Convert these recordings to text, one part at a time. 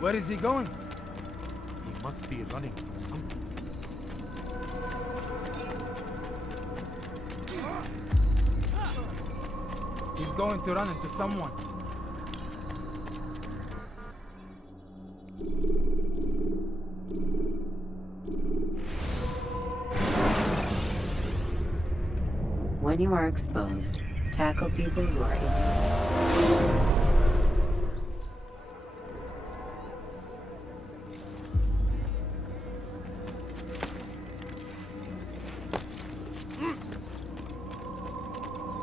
Where is he going? He must be running from something. He's going to run into someone. When you are exposed, tackle people who are easy.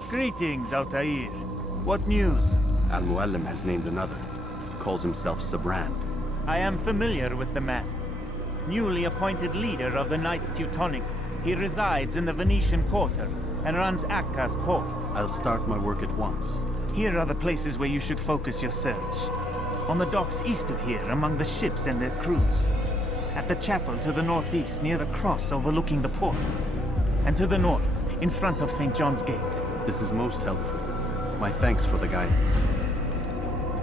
Greetings, Altair. What news? Al-Muallim has named another. Calls himself Sibrand. I am familiar with the man. Newly appointed leader of the Knights Teutonic, he resides in the Venetian Quarter and runs Acre's port. I'll start my work at once. Here are the places where you should focus your search. On the docks east of here, among the ships and their crews. At the chapel to the northeast, near the cross overlooking the port. And to the north, in front of St. John's Gate. This is most helpful. My thanks for the guidance.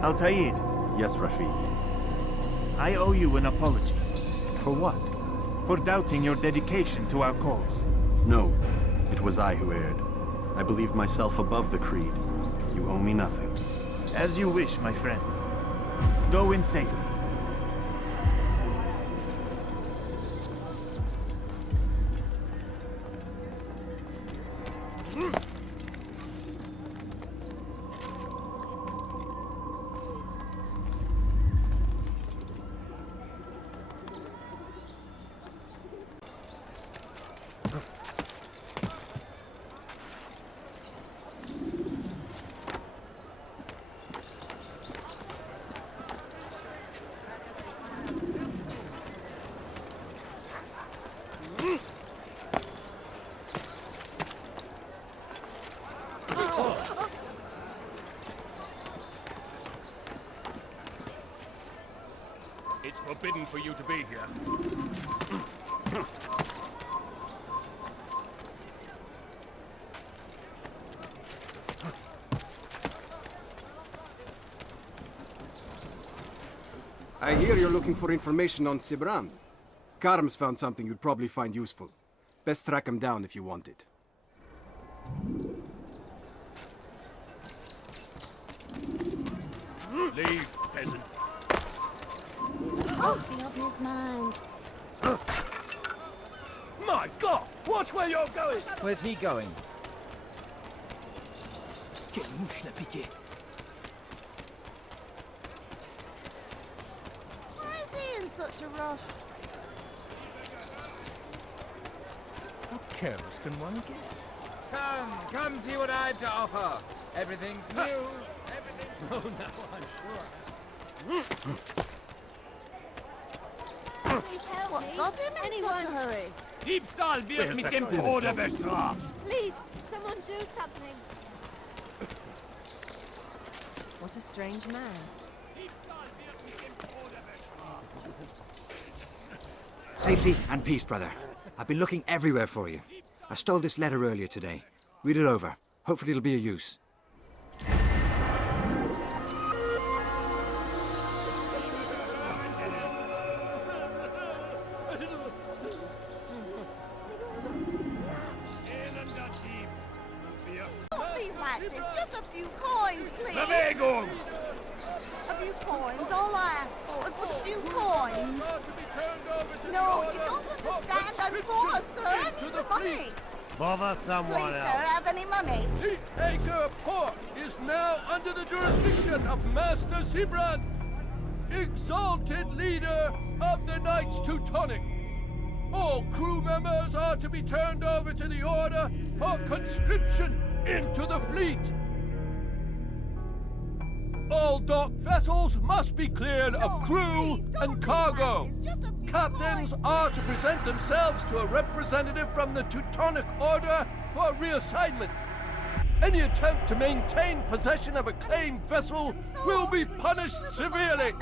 Altair. Yes, Rafiq. I owe you an apology. For what? For doubting your dedication to our cause. No, it was I who erred. I believe myself above the creed. You owe me nothing. As you wish, my friend. Go in safety. It's forbidden for you to be here. I hear you're looking for information on Sibrand. Karm's found something you'd probably find useful. Best track him down if you want it. Leave, peasant. Something of his mind. My God! Watch where you're going! Where's he going? Quelle mouche l'a piqué! Why is he in such a rush? How careless can one get? Come see what I have to offer. Everything's new. Everything's... Oh, no, I'm sure. Please help me. What's got him in such a hurry? Diebstahl wird mit dem Tode bestraft! Please, someone do something. What a strange man. Diebstahl wird mit dem Tode bestraft! Safety and peace, brother. I've been looking everywhere for you. I stole this letter earlier today. Read it over. Hopefully it'll be of use. Don't leave like this. Just a few coins, please. Bewegung! A few coins. All I ask for is just a few coins. No, you don't understand. I'm poor, sir. I need the money. Bother someone Please, sir, else. have any money? The Acre port is now under the jurisdiction of Master Sibrand, exalted leader of the Knights Teutonic. All crew members are to be turned over to the Order for conscription into the fleet. All docked vessels must be cleared of crew and cargo. Captains are to present themselves to a representative from the Teutonic Order for reassignment. Any attempt to maintain possession of a claimed vessel will be punished severely.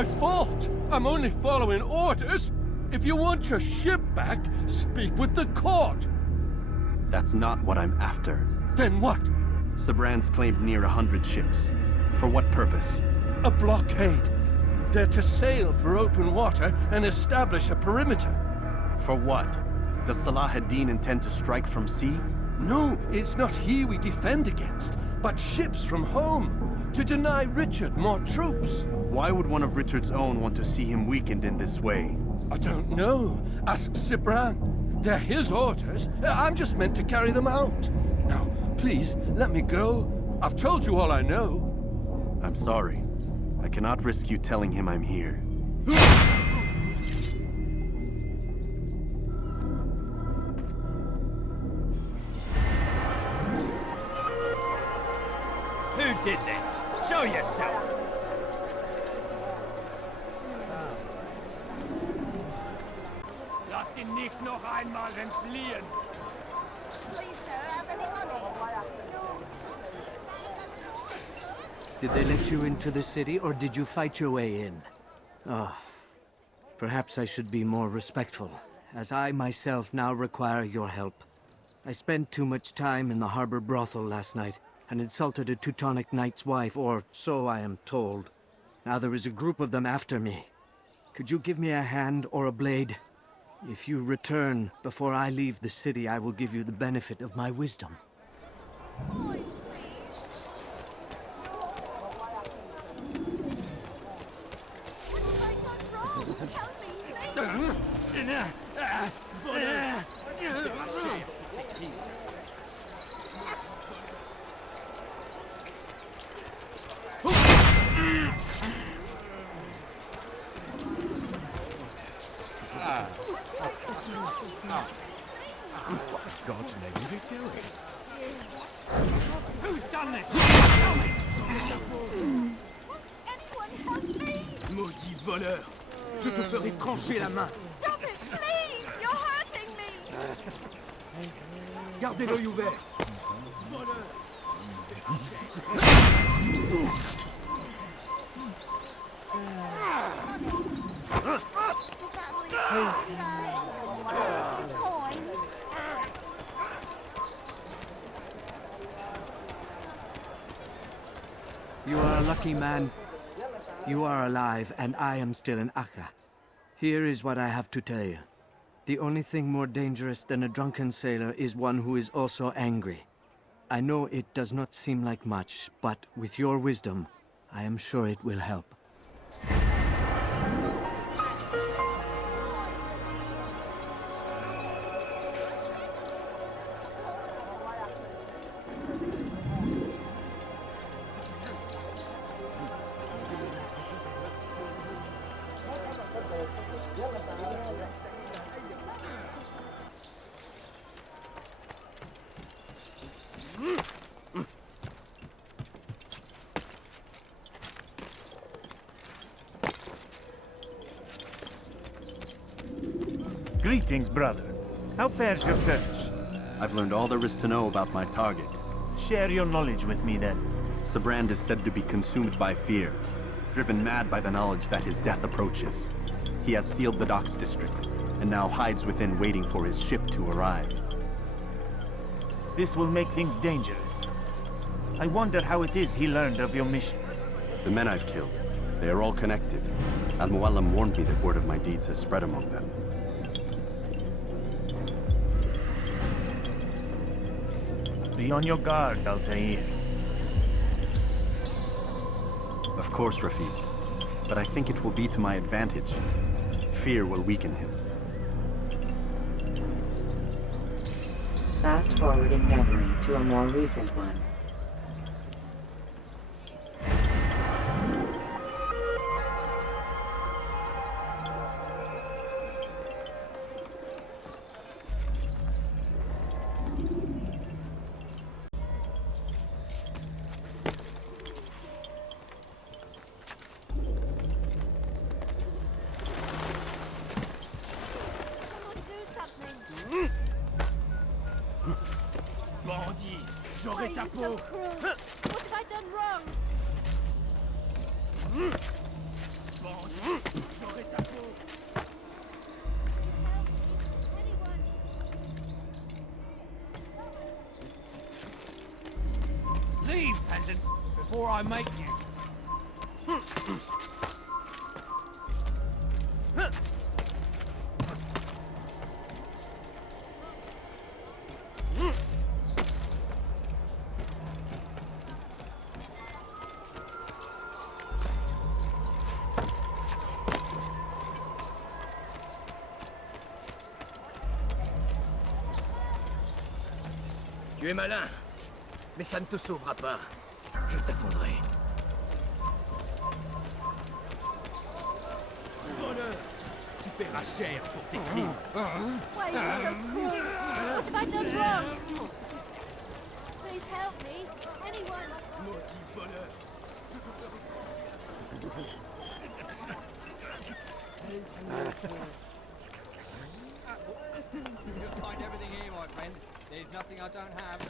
my fault. I'm only following orders. If you want your ship back, speak with the court. That's not what I'm after. Then what? Sibrand's claimed near 100 ships. For what purpose? A blockade. They're to sail for open water and establish a perimeter. For what? Does Salah ad-Din intend to strike from sea? No, it's not he we defend against, but ships from home, to deny Richard more troops. Why would one of Richard's own want to see him weakened in this way? I don't know. Ask Sibrand. They're his orders. I'm just meant to carry them out. Now, please, let me go. I've told you all I know. I'm sorry. I cannot risk you telling him I'm here. Who did this? Show yourself! Lass ihn nicht noch einmal entfliehen! Please, sir, have any money? Did they let you into the city, or did you fight your way in? Oh, perhaps I should be more respectful, as I myself now require your help. I spent too much time in the harbor brothel last night, and insulted a Teutonic knight's wife, or so I am told. Now there is a group of them after me. Could you give me a hand or a blade? If you return before I leave the city, I will give you the benefit of my wisdom. What in God's name is he doing? Who's done this? Anyone help me? Maudit voleur! Je te ferai trancher la main! Stop it, please! You're hurting me! Gardez l'œil ouvert! You are a lucky man. You are alive, and I am still in Acre. Here is what I have to tell you. The only thing more dangerous than a drunken sailor is one who is also angry. I know it does not seem like much, but with your wisdom, I am sure it will help. Greetings, brother. How fares your search? I've learned all there is to know about my target. Share your knowledge with me, then. Sibrand is said to be consumed by fear, driven mad by the knowledge that his death approaches. He has sealed the docks district, and now hides within waiting for his ship to arrive. This will make things dangerous. I wonder how it is he learned of your mission. The men I've killed, they are all connected. Al-Mualim warned me that word of my deeds has spread among them. Be on your guard, Altair. Of course, Rafiq. But I think it will be to my advantage. Fear will weaken him. Fast forwarding memory to a more recent one. Bandit! J'aurai ta So peau! cruel. What have I done wrong? Bandit! before I make you. Tu es malin, mais ça ne te sauvera pas. Je t'attendrai. Voleur, tu paieras cher pour tes crimes. Wait, I've done wrong. Please help me. Anyone. Maudit voleur. You'll find everything here, my friend. There's nothing I don't have.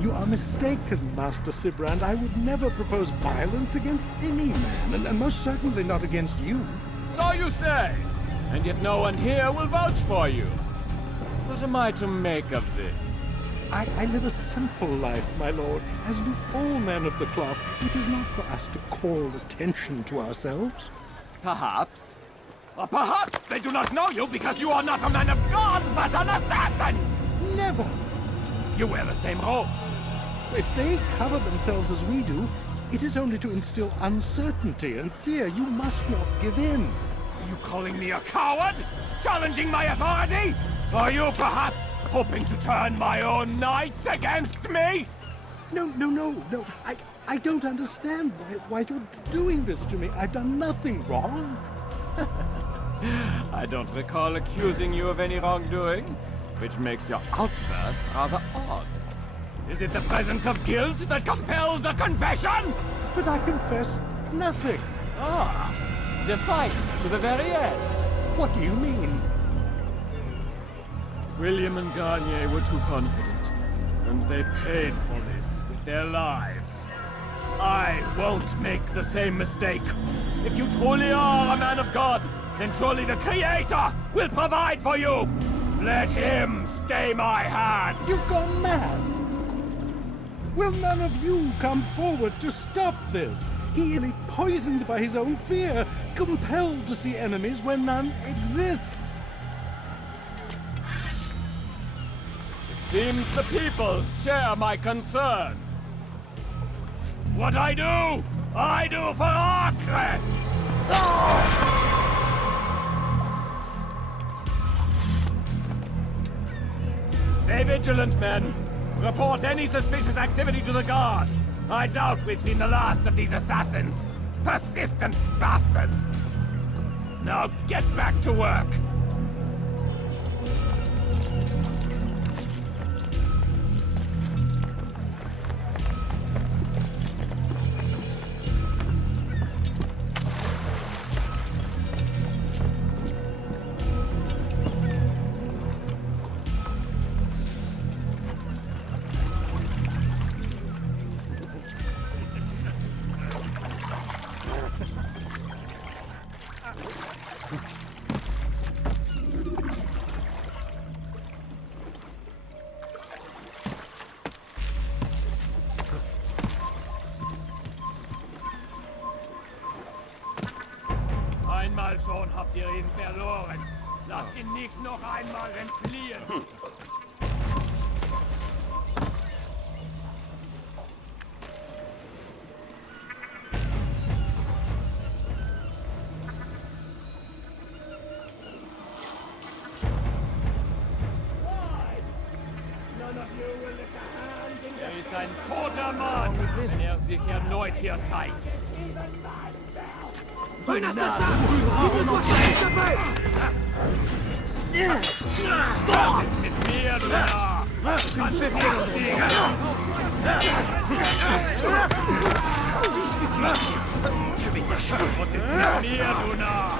You are mistaken, Master Sibrand. I would never propose violence against any man, and most certainly not against you. So you say, and yet no one here will vouch for you. What am I to make of this? I live a simple life, my lord, as do all men of the cloth. It is not for us to call attention to ourselves. Perhaps. Or perhaps they do not know you because you are not a man of God, but an assassin! Never! You wear the same robes. If they cover themselves as we do, it is only to instill uncertainty and fear. You must not give in. Are you calling me a coward? Challenging my authority? Are you perhaps hoping to turn my own knights against me? No. I don't understand why you're doing this to me. I've done nothing wrong. I don't recall accusing you of any wrongdoing, which makes your outburst rather odd. Is it the presence of guilt that compels a confession? But I confess nothing. Ah, defiant to the very end. What do you mean? William and Garnier were too confident, and they paid for this with their lives. I won't make the same mistake. If you truly are a man of God, then surely the Creator will provide for you. Let him stay my hand. You've gone mad. Will none of you come forward to stop this? He is poisoned by his own fear, compelled to see enemies where none exist. Seems the people share my concern. What I do for Acre! Stay vigilant, men. Report any suspicious activity to the guard. I doubt we've seen the last of these assassins. Persistent bastards. Now get back to work. Einmal schon habt ihr ihn verloren. Lasst ihn nicht noch einmal entfliehen. Er ist ein toter Mann, wenn er sich erneut hier zeigt. Mit mir, du Narr! Kannst du mit mir, du Narr!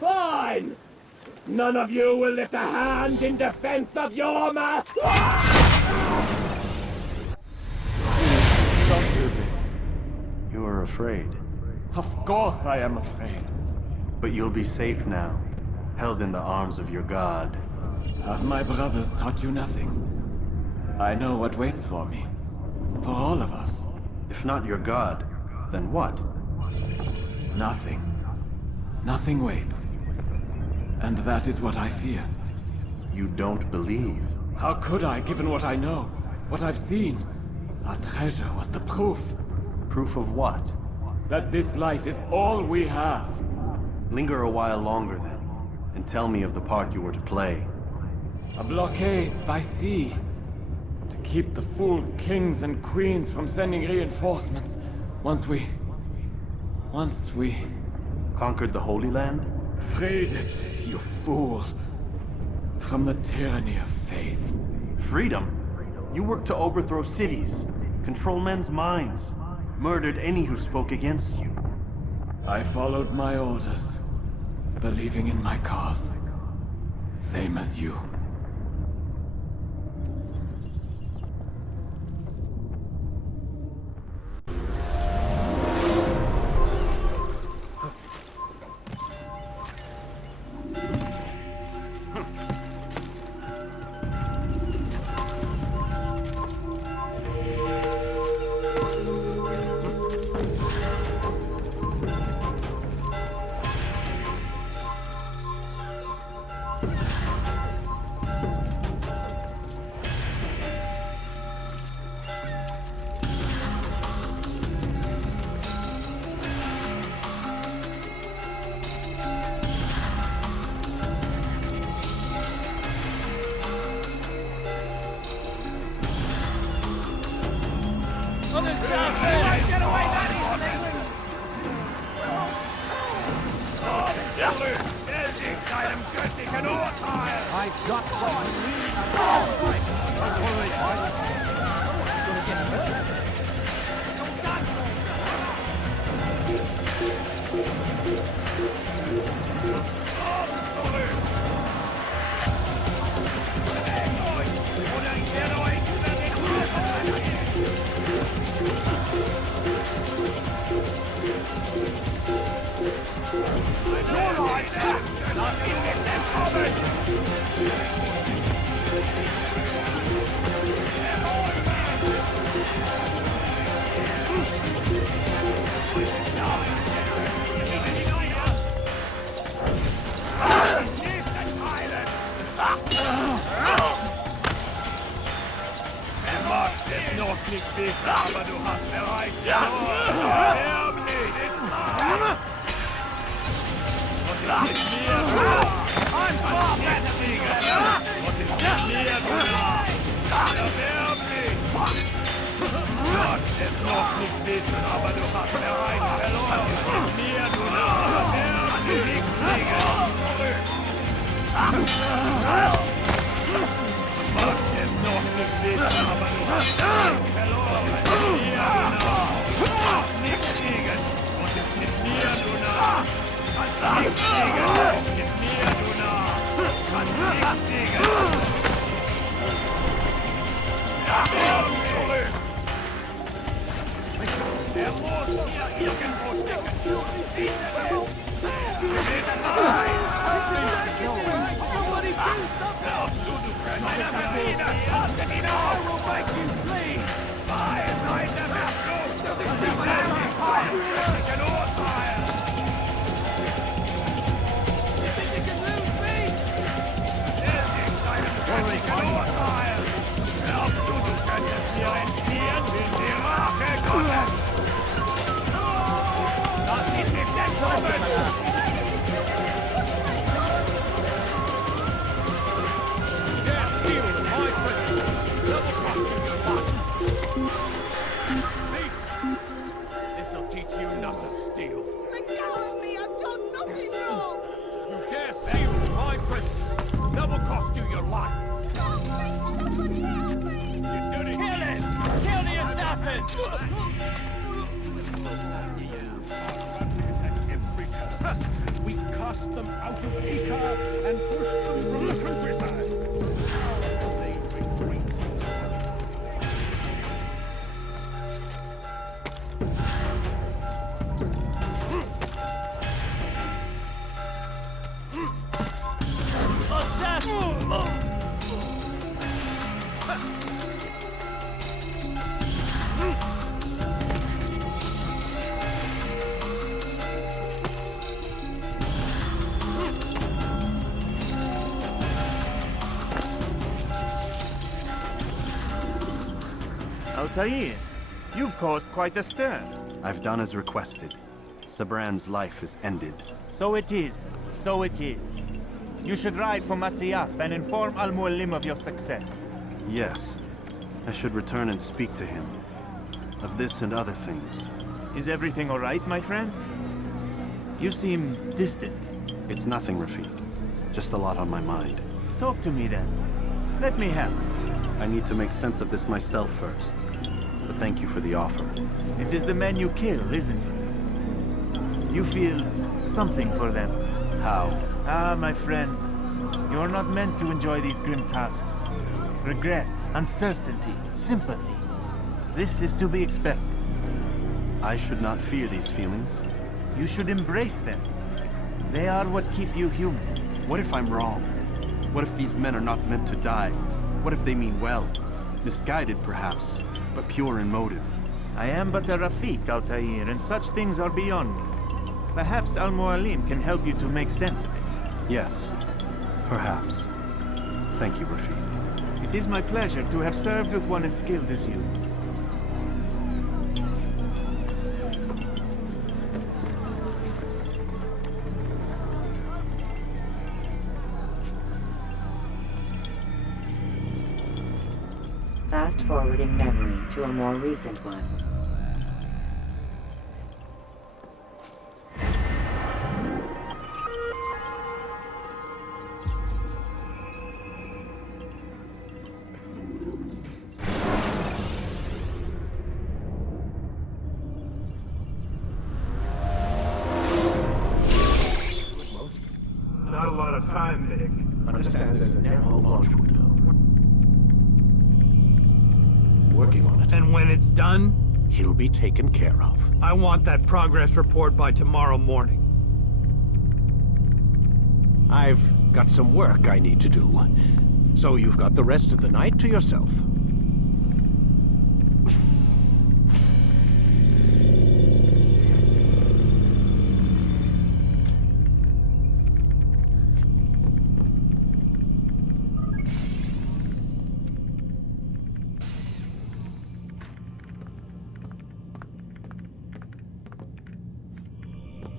Fine! None of you will lift a hand in defense of your master! Don't do this. You are afraid. Of course I am afraid. But you'll be safe now, held in the arms of your god. Have my brothers taught you nothing? I know what waits for me. For all of us. If not your god, then what? Nothing. Nothing waits. And that is what I fear. You don't believe? How could I, given what I know? What I've seen? Our treasure was the proof. Proof of what? That this life is all we have. Linger a while longer then, and tell me of the part you were to play. A blockade by sea. To keep the fool kings and queens from sending reinforcements. Once we... Conquered the Holy Land? Freed it, you fool. From the tyranny of faith. Freedom? You worked to overthrow cities, control men's minds, murdered any who spoke against you. I followed my orders, believing in my cause. Same as you. This'll teach you not to steal. Let go of me! I've done nothing wrong! You dare steal my prisoner? Double cost you your life. Help me! Somebody help me! You dirty kill it! Kill the assassin! We cast them out of Acre and pushed them from the countryside. Now they retreat. Altair, you've caused quite a stir. I've done as requested. Sibrand's life is ended. So it is. So it is. You should ride for Masyaf and inform Al-Mualim of your success. Yes. I should return and speak to him. Of this and other things. Is everything all right, my friend? You seem distant. It's nothing, Rafik. Just a lot on my mind. Talk to me then. Let me help. I need to make sense of this myself first. But thank you for the offer. It is the men you kill, isn't it? You feel something for them. How? Ah, my friend. You are not meant to enjoy these grim tasks. Regret, uncertainty, sympathy. This is to be expected. I should not fear these feelings. You should embrace them. They are what keep you human. What if I'm wrong? What if these men are not meant to die? What if they mean well? Misguided, perhaps, but pure in motive. I am but a Rafik, Altair, and such things are beyond me. Perhaps Al-Mualim can help you to make sense of it. Yes, perhaps. Thank you, Rafik. It is my pleasure to have served with one as skilled as you. Fast-forwarding memory to a more recent one. Not a lot of time, Vic. Understand there's a narrow launch window. Working on it. And when it's done, He'll be taken care of. I want that progress report by tomorrow morning. I've got some work I need to do. So you've got the rest of the night to yourself.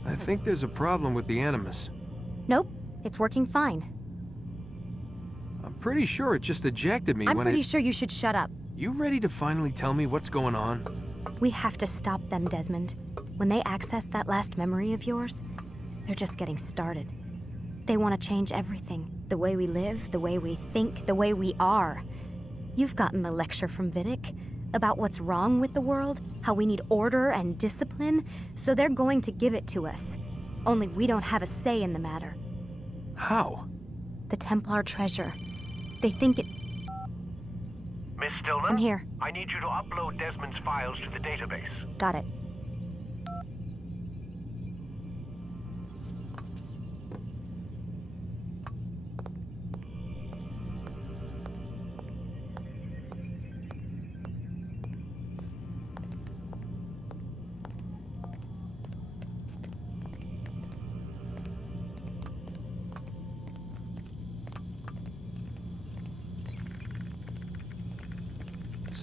I think there's a problem with the Animus. Nope, it's working fine. I'm pretty sure it just ejected me I'm when pretty sure you should shut up. You ready to finally tell me what's going on? We have to stop them, Desmond. When they access that last memory of yours, they're just getting started. They want to change everything. The way we live, the way we think, the way we are. You've gotten the lecture from Vidic about what's wrong with the world, how we need order and discipline, so they're going to give it to us. Only we don't have a say in the matter. How? The Templar treasure. They think it... Miss Stillman? I'm here. I need you to upload Desmond's files to the database. Got it.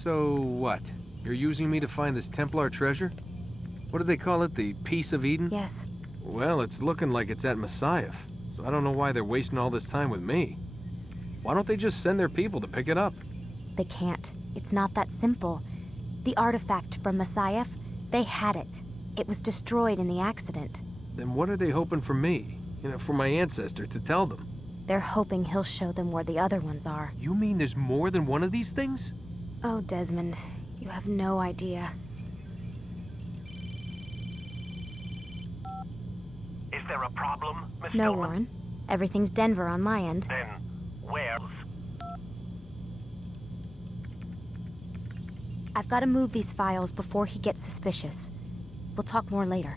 So what? You're using me to find this Templar treasure? What do they call it? The Peace of Eden? Yes. Well, it's looking like it's at Messiah, so I don't know why they're wasting all this time with me. Why don't they just send their people to pick it up? They can't. It's not that simple. The artifact from Messiah, they had it. It was destroyed in the accident. Then what are they hoping for me? You know, for my ancestor to tell them? They're hoping he'll show them where the other ones are. You mean there's more than one of these things? Oh, Desmond, you have no idea. Is there a problem, Miss No, Stillman? Warren. Everything's Denver on my end. Then, where's... I've got to move these files before he gets suspicious. We'll talk more later.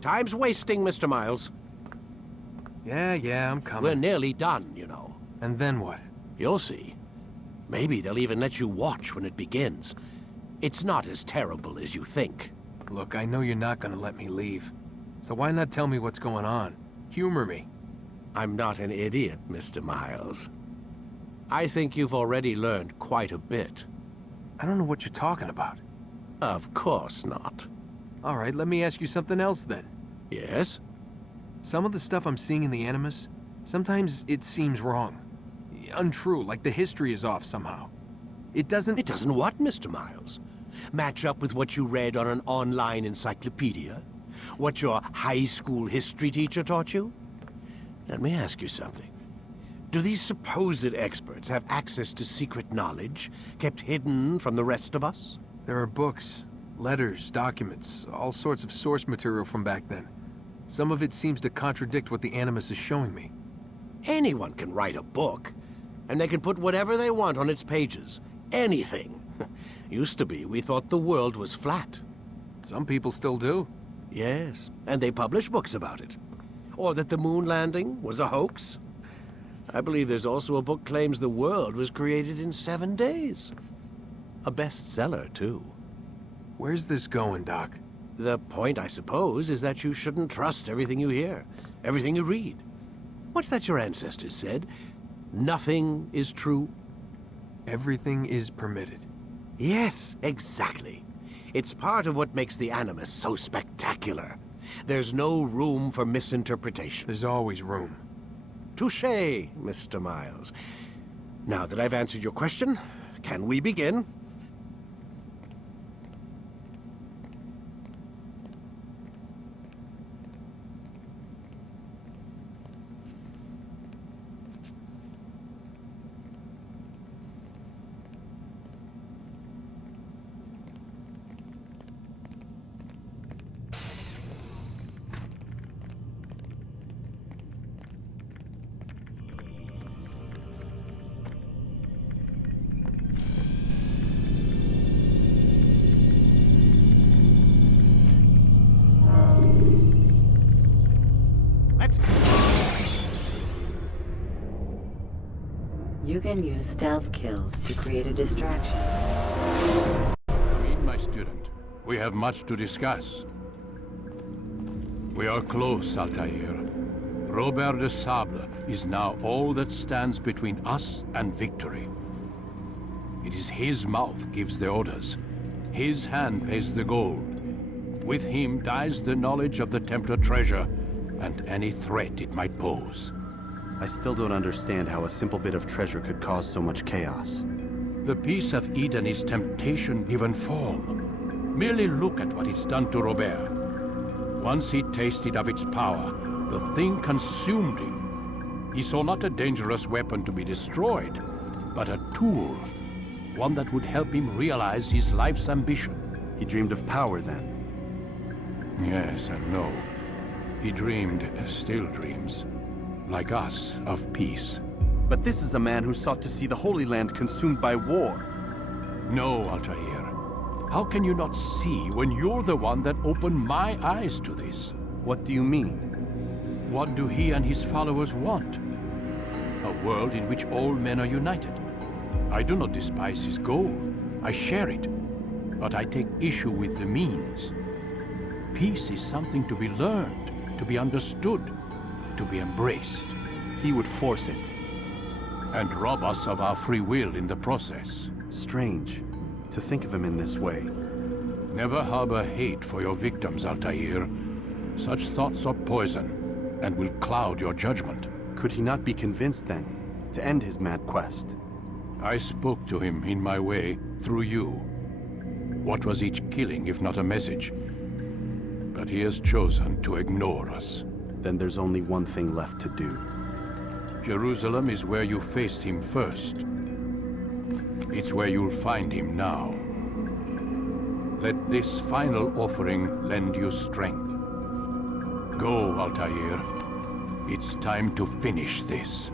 Time's wasting, Mr. Miles. Yeah, I'm coming. We're nearly done, you know. And then what? You'll see. Maybe they'll even let you watch when it begins. It's not as terrible as you think. Look, I know you're not gonna let me leave. So why not tell me what's going on? Humor me. I'm not an idiot, Mr. Miles. I think you've already learned quite a bit. I don't know what you're talking about. Of course not. All right, let me ask you something else then. Yes? Some of the stuff I'm seeing in the Animus, sometimes it seems wrong. Untrue, like the history is off somehow. It doesn't... It doesn't what, Mr. Miles? Match up with what you read on an online encyclopedia? What your high school history teacher taught you? Let me ask you something. Do these supposed experts have access to secret knowledge kept hidden from the rest of us? There are books, letters, documents, all sorts of source material from back then. Some of it seems to contradict what the Animus is showing me. Anyone can write a book, and they can put whatever they want on its pages. Anything. Used to be, we thought the world was flat. Some people still do. Yes, and they publish books about it. Or that the moon landing was a hoax. I believe there's also a book claims the world was created in 7 days. A bestseller, too. Where's this going, Doc? The point, I suppose, is that you shouldn't trust everything you hear, everything you read. What's that your ancestors said? Nothing is true? Everything is permitted. Yes, exactly. It's part of what makes the Animus so spectacular. There's no room for misinterpretation. There's always room. Touché, Mr. Miles. Now that I've answered your question, can we begin? You can use stealth kills to create a distraction. Read, my student. We have much to discuss. We are close, Altair. Robert de Sable is now all that stands between us and victory. It is his mouth gives the orders. His hand pays the gold. With him dies the knowledge of the Templar treasure and any threat it might pose. I still don't understand how a simple bit of treasure could cause so much chaos. The Peace of Eden is temptation given form. Merely look at what it's done to Robert. Once he tasted of its power, the thing consumed him. He saw not a dangerous weapon to be destroyed, but a tool. One that would help him realize his life's ambition. He dreamed of power then? Yes and no. He dreamed, still dreams. Like us, of peace. But this is a man who sought to see the Holy Land consumed by war. No, Altair. How can you not see when you're the one that opened my eyes to this? What do you mean? What do he and his followers want? A world in which all men are united. I do not despise his goal. I share it. But I take issue with the means. Peace is something to be learned, to be understood, to be embraced. He would force it. And rob us of our free will in the process. Strange to think of him in this way. Never harbor hate for your victims, Altair. Such thoughts are poison and will cloud your judgment. Could he not be convinced then to end his mad quest? I spoke to him in my way, through you. What was each killing if not a message? But he has chosen to ignore us. Then there's only one thing left to do. Jerusalem is where you faced him first. It's where you'll find him now. Let this final offering lend you strength. Go, Altair. It's time to finish this.